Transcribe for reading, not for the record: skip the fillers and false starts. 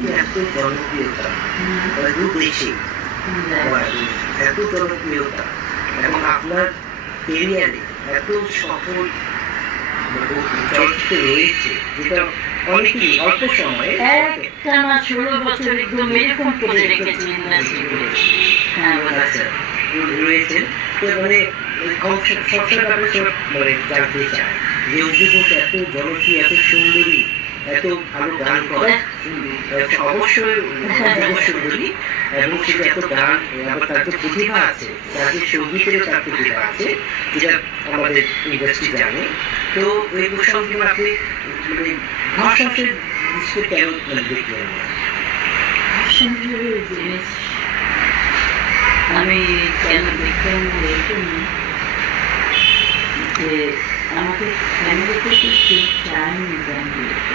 কিন্তু এত জনপ্রিয়তা দু দেশে এত জনপ্রিয়তা এবং আপনার কেরিয়ারে এত সফল চলচ্চিত্র রয়েছে যেটা অনেকেই অল্প সময়ে একটানা 16 বছর একদম এরকম করে রেখেছি ইন্ডাস্ট্রি করেছি। হ্যাঁ আচ্ছা রয়েছেন তো মানে সবসময় ব্যাপারে সব মানে জানতে চায় যে অর্জুন ঘোষ এত জনপ্রিয় এত সুন্দরী এত ভালো গান করে অবশ্যই সুন্দরী এবং সেটা এত গান আবার তার যে প্রতিভা আছে তার যে সঙ্গীতের তার প্রতিভা আছে যেটা আমাদের ইন্ডাস্ট্রি জানে তো ওই প্রসঙ্গে আপনি মানে ভাষাশের দৃশ্য কেন মানে দেখলেন জিনিস আমি কেন দেখলাম এরকম যে আমাকে ফ্যামিলিতে একটু টাইম গান দিতে